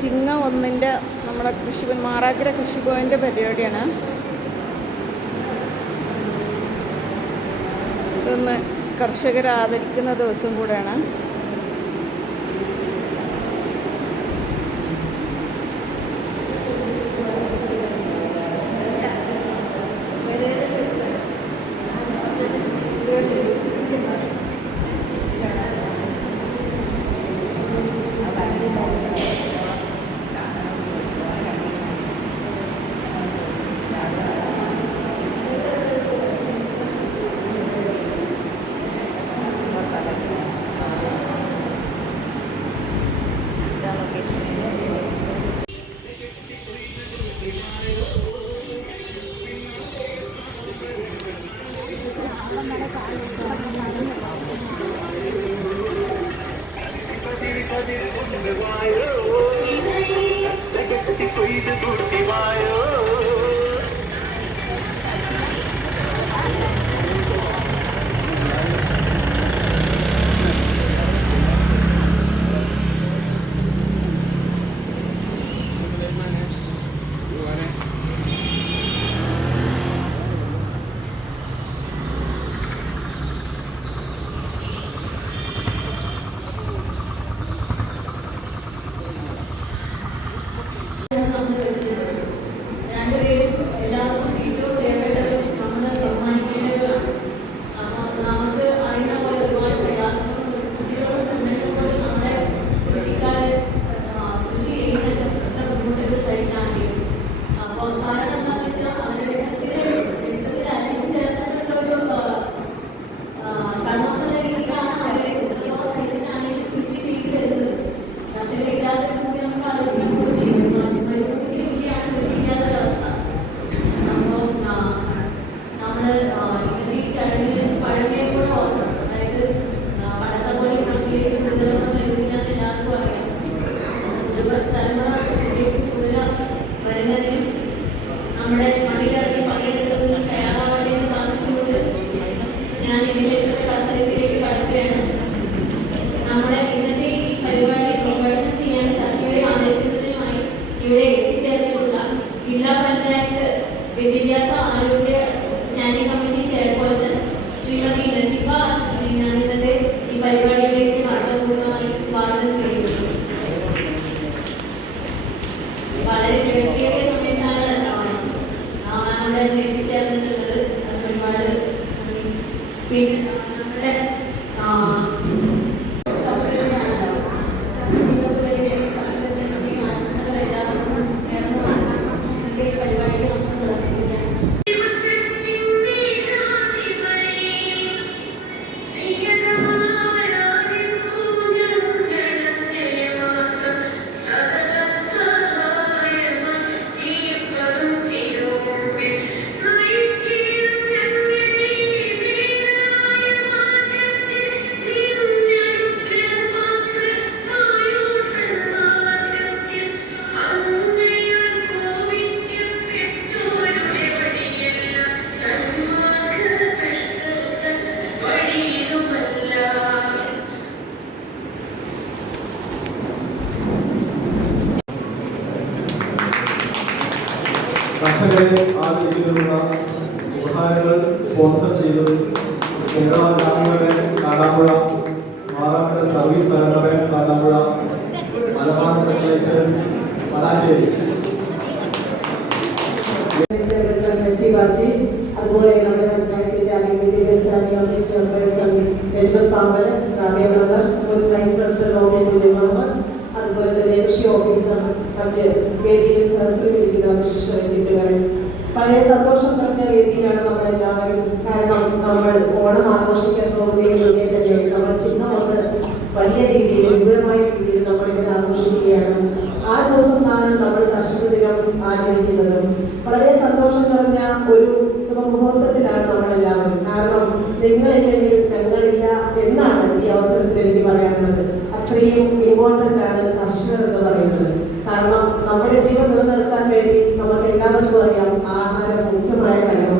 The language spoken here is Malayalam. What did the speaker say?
ചിങ്ങ 1 നമ്മുടെ മാറാക്കര കൃഷിഭവൻ്റെ പരിപാടിയാണ്. ഇതൊന്ന് കർഷകരെ ആദരിക്കുന്ന ദിവസം കൂടെയാണ്. കർഷകരെ ആദരിക്കുന്നതിനുള്ള ഉപഹാരങ്ങൾ സ്പോൺസർ ചെയ്തത് കേരള ഗ്രാമീണ കാടാമ്പുഴ, മാറാക്കര സർവീസ് സഹകരണ ബാങ്ക് കാടാമ്പുഴ, മലബാർ ഫെർട്ടിലൈസേഴ്സ് വളാഞ്ചേരി, അതുപോലെ നമ്മുടെ പഞ്ചായത്തിന്റെ വിദ്യാഭ്യാസ സ്റ്റാൻഡിംഗ് കമ്മിറ്റി ചെയർപേഴ്സൺ രജ്മത് പാമ്പലൻ, രാമേനഗർ മുൻ വൈസ് പ്രസിഡന്റ് മുഹമ്മദ്, അതുപോലെ തന്നെ കൃഷി ഓഫീസർ, മറ്റ് വേദിയിൽ സദസ്സിലിരിക്കുന്ന വിശിഷ്ട വ്യക്തിത്വങ്ങൾ. വളരെ സന്തോഷം നിറഞ്ഞ വേദിയിലാണ് നമ്മളെല്ലാവരും. കാരണം നമ്മൾ ഓണം ആഘോഷിക്കാൻ പോകുന്നതിന് മുന്നേ തന്നെ നമ്മൾ ചിഹ്നം ഒന്ന് വലിയ രീതിയിൽ വിപുലമായ രീതിയിൽ നമ്മളിവിടെ ആഘോഷിക്കുകയാണ്. ആ ദിവസമാണ് നമ്മൾ കർഷക ദിനം ആചരിക്കുന്നത്. വളരെ സന്തോഷം നിറഞ്ഞ ഒരു ശുഭമുഹൂർത്തത്തിലാണ് നമ്മളെല്ലാവരും. കാരണം നിങ്ങളില്ലെങ്കിൽ ഞങ്ങളില്ല എന്നാണ് ഈ അവസരത്തിൽ എനിക്ക് പറയാനുള്ളത്. അത്രയും ഇമ്പോർട്ടൻ്റ് ആണ് കർഷകർ എന്ന് പറയുന്നത്. കാരണം നമ്മുടെ ജീവൻ നിലനിർത്താൻ വേണ്ടി നമുക്ക് എല്ലാവർക്കും അറിയാം ആഹാരം മുഖ്യമായ ഘടകം